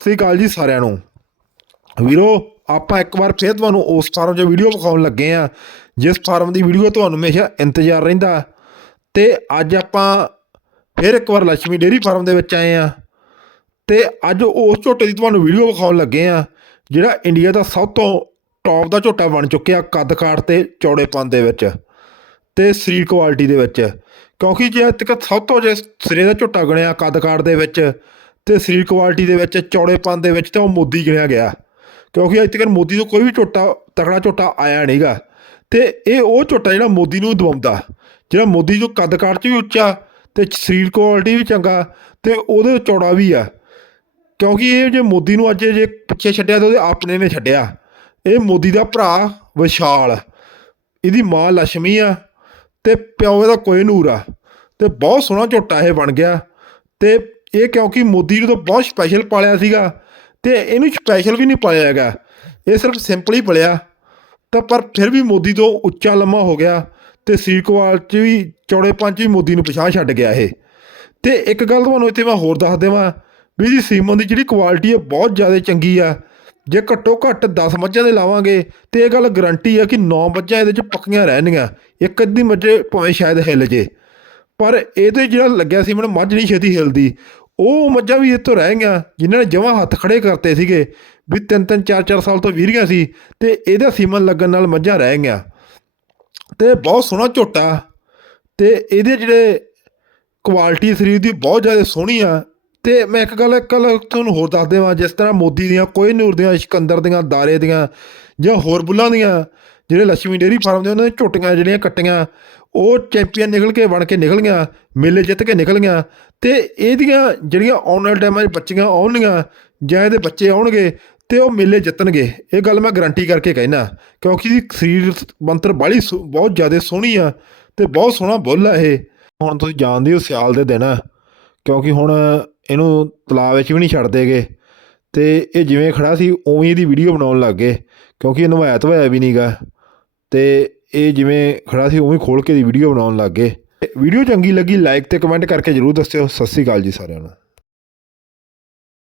ਸਤਿ ਸ਼੍ਰੀ ਅਕਾਲ ਜੀ ਸਾਰਿਆਂ ਨੂੰ। ਵੀਰੋ, ਆਪਾਂ ਇੱਕ ਵਾਰ ਫੇਰ ਤੁਹਾਨੂੰ ਉਸ ਫਾਰਮ 'ਚ ਵੀਡੀਓ ਵਿਖਾਉਣ ਲੱਗੇ ਆ ਜਿਸ ਫਾਰਮ ਦੀ ਵੀਡੀਓ ਤੁਹਾਨੂੰ ਹਮੇਸ਼ਾ ਇੰਤਜ਼ਾਰ ਰਹਿੰਦਾ। ਤੇ ਅੱਜ ਆਪਾਂ ਫੇਰ ਇੱਕ ਵਾਰ ਲక్ష్ਮੀ ਡੇਰੀ ਫਾਰਮ ਦੇ ਵਿੱਚ ਆਏ ਆ ਤੇ ਅੱਜ ਉਸ ਝੋਟੇ ਦੀ ਤੁਹਾਨੂੰ ਵੀਡੀਓ ਵਿਖਾਉਣ ਲੱਗੇ ਆ ਜਿਹੜਾ ਇੰਡੀਆ ਦਾ ਸਭ ਤੋਂ ਟੌਪ ਦਾ ਝੋਟਾ ਬਣ ਚੁੱਕਿਆ ਕੱਦ ਕਾਠ ਤੇ ਚੌੜੇਪਨ ਦੇ ਵਿੱਚ ਤੇ ਸਰੀਰ ਕੁਆਲਿਟੀ ਦੇ ਵਿੱਚ। ਕਿਉਂਕਿ ਜੇ ਅੱਜ ਤੱਕ ਸਭ ਤੋਂ ਜੇ ਸਿਰੇ ਦਾ ਝੋਟਾ ਗਣਿਆ ਕੱਦ ਕਾਠ ਦੇ ਵਿੱਚ ਤੇ ਸਰੀਰ ਕੁਆਲਿਟੀ ਦੇ ਵਿੱਚ, ਚੌੜੇਪਨ ਦੇ ਵਿੱਚ ਤਾਂ ਉਹ ਮੋਦੀ ਗਿਣਿਆ ਗਿਆ। ਕਿਉਂਕਿ ਅੱਜ ਤੱਕ ਮੋਦੀ ਤੋਂ ਕੋਈ ਵੀ ਝੋਟਾ, ਤਕੜਾ ਝੋਟਾ ਆਇਆ ਨਹੀਂਗਾ। ਤੇ ਇਹ ਉਹ ਝੋਟਾ ਜਿਹੜਾ ਮੋਦੀ ਨੂੰ ਦਵਾਉਂਦਾ। ਜਿਹੜਾ ਮੋਦੀ ਤੋਂ ਕੱਦ ਕਾਠ 'ਚ ਵੀ ਉੱਚਾ, ਤੇ ਸਰੀਰ ਕੁਆਲਿਟੀ ਵੀ ਚੰਗਾ, ਤੇ ਉਹਦੇ ਚੌੜਾ ਵੀ ਆ। ਕਿਉਂਕਿ ਇਹ ਜੇ ਮੋਦੀ ਨੂੰ ਅੱਜ ਜੇ ਪਿੱਛੇ ਛੱਡਿਆ ਤਾਂ ਉਹਦੇ ਆਪਣੇ ਨੇ ਛੱਡਿਆ। ਇਹ ਮੋਦੀ ਦਾ ਭਰਾ ਵਿਸ਼ਾਲ। ਇਹਦੀ ਮਾਂ ਲక్ష్ਮੀ ਆ, ਤੇ ਪਿਓ ਦਾ ਕੋਈ ਨੂਰ ਆ। ਤੇ ਬਹੁਤ ਸੋਹਣਾ ਝੋਟਾ ਇਹ ਬਣ ਗਿਆ। ਤੇ ਇਹ ਕਿਉਂਕਿ ਮੋਦੀ ਨੂੰ ਤਾਂ ਬਹੁਤ ਸਪੈਸ਼ਲ ਪਾਲਿਆ ਸੀਗਾ ਤੇ ਇਹਨੂੰ ਸਪੈਸ਼ਲ ਵੀ ਨਹੀਂ ਪਾਲਿਆ ਹੈਗਾ। ਇਹ ਸਿਰਫ ਸਿੰਪਲ ਹੀ ਪਲਿਆ। ਤਾਂ ਪਰ ਫਿਰ ਵੀ ਮੋਦੀ ਤੋਂ ਉੱਚਾ ਲੰਮਾ ਹੋ ਗਿਆ ਤੇ ਸੀਕਵਾਲ ਚ ਵੀ ਚੌੜੇ ਪੰਜ ਵੀ ਮੋਦੀ ਨੂੰ ਪਛਾਣ ਛੱਡ ਗਿਆ ਇਹ। ਤੇ ਇੱਕ ਗੱਲ ਤੁਹਾਨੂੰ ਇੱਥੇ ਮੈਂ ਹੋਰ ਦੱਸ ਦੇਵਾਂ ਵੀ ਇਹਦੀ ਸੀਮਨ ਦੀ ਜਿਹੜੀ ਕੁਆਲਿਟੀ ਹੈ ਬਹੁਤ ਜ਼ਿਆਦਾ ਚੰਗੀ ਆ। ਜੇ ਘੱਟੋ ਘੱਟ 10 ਮੱਝਾਂ ਦੇ ਲਾਵਾਂਗੇ ਤੇ ਇਹ ਗੱਲ ਗਰੰਟੀ ਆ ਕਿ 9 ਮੱਝਾਂ ਇਹਦੇ ਚ ਪੱਕੀਆਂ ਰਹਿਣਗੀਆਂ। ਇੱਕ ਅੱਧੀ ਮੱਝੇ ਭਾਵੇਂ ਸ਼ਾਇਦ ਹਿੱਲ ਜੇ। ਪਰ ਇਹਦੇ ਜਿਹੜਾ ਲੱਗਿਆ ਸੀ ਮੈਨੂੰ ਮੱਝ ਨਹੀਂ ਛੇਤੀ ਹਿਲਦੀ। ਉਹ ਮੱਝਾਂ ਵੀ ਇੱਥੋਂ ਰਹਿ ਗਈਆਂ, ਜਿਨ੍ਹਾਂ ਨੇ ਜਮਾਂ ਹੱਥ ਖੜੇ ਕਰਤੇ ਸੀਗੇ, ਵੀ ਤਿੰਨ ਤਿੰਨ, ਚਾਰ ਚਾਰ ਸਾਲ ਤੋਂ ਵੀਰੀਆਂ ਸੀ ਤੇ ਇਹਦਾ ਸੀਮਨ ਲੱਗਣ ਨਾਲ ਮੱਝਾਂ ਰਹਿ ਗਈਆਂ। ਤੇ ਬਹੁਤ ਸੋਹਣਾ ਝੋਟਾ, ਤੇ ਇਹਦੇ ਜਿਹੜੇ ਕੁਆਲਿਟੀ ਸਰੀਰ ਦੀ ਬਹੁਤ ਜ਼ਿਆਦਾ ਸੋਹਣੀ ਆ। ਤੇ ਮੈਂ ਇੱਕ ਗੱਲ, ਇੱਕ ਤੁਹਾਨੂੰ ਹੋਰ ਦੱਸ ਦੇਵਾਂ, ਜਿਸ ਤਰ੍ਹਾਂ ਮੋਦੀ ਦੀਆਂ, ਕੋਈ ਨੂਰ ਦੀਆਂ, ਸਿਕੰਦਰ ਦੀਆਂ, ਦਾਰੇ ਦੀਆਂ ਜਾਂ ਹੋਰ ਬੁੱਲਾਂ ਦੀਆਂ ਜਿਹੜੇ ਲక్ష్ਮੀ ਡੇਰੀ ਫਾਰਮ ਦੇ ਉਹਨਾਂ ਦੀਆਂ ਝੋਟੀਆਂ ਜਿਹੜੀਆਂ ਕੱਟੀਆਂ ਉਹ ਚੈਂਪੀਅਨ ਨਿਕਲ ਕੇ ਬਣ ਕੇ ਨਿਕਲ ਗਈਆਂ ਮੇਲੇ ਜਿੱਤ ਕੇ ਨਿਕਲ ਗਈਆਂ ਤੇ ਇਹਦੀਆਂ ਜਿਹੜੀਆਂ ਆਉਣ ਵਾਲੇ ਟਾਈਮਾਂ 'ਚ ਬੱਚੀਆਂ ਆਉਣਗੀਆਂ ਜਾਂ ਇਹਦੇ ਬੱਚੇ ਆਉਣਗੇ ਤੇ ਉਹ ਮੇਲੇ ਜਿੱਤਣਗੇ। ਇਹ ਗੱਲ ਮੈਂ ਗਾਰੰਟੀ ਕਰਕੇ ਕਹਿਣਾ ਕਿਉਂਕਿ ਇਹਦੀ ਸਰੀਰ ਬੰਤਰ ਬਾਲੀ ਬਹੁਤ ਜ਼ਿਆਦਾ ਸੋਹਣੀ ਆ ਤੇ ਬਹੁਤ ਸੋਹਣਾ ਬੁੱਲ ਆ ਇਹ। ਹੁਣ ਤੁਸੀਂ ਜਾਣਦੇ ਹੋ ਸਿਆਲ ਦੇ ਦਿਨ ਆ, ਕਿਉਂਕਿ ਹੁਣ ਇਹਨੂੰ ਤਲਾਬ ਵਿੱਚ ਵੀ ਨਹੀਂ ਛੱਡਦੇਗੇ ਤੇ ਇਹ ਜਿਵੇਂ ਖੜਾ ਸੀ ਉਵੇਂ ਇਹਦੀ ਵੀਡੀਓ ਬਣਾਉਣ ਲੱਗ ਗਏ ਕਿਉਂਕਿ ਇਹ ਨਵਾਇਆ ਧਵਾਇਆ ਵੀ ਨਹੀਂਗਾ ਤੇ ਇਹ ਜਿਵੇਂ ਖੜਾ ਸੀ, ਉਵੇਂ ਖੋਲ ਕੇ ਦੀ ਵੀਡੀਓ ਬਣਾਉਣ ਲੱਗ ਗਏ। ਵੀਡੀਓ ਚੰਗੀ ਲੱਗੀ ਲਾਈਕ ਤੇ ਕਮੈਂਟ ਕਰਕੇ ਜਰੂਰ ਦੱਸਿਓ। ਸਤਿ ਸ੍ਰੀ ਅਕਾਲ ਜੀ ਸਾਰਿਆਂ ਨੂੰ।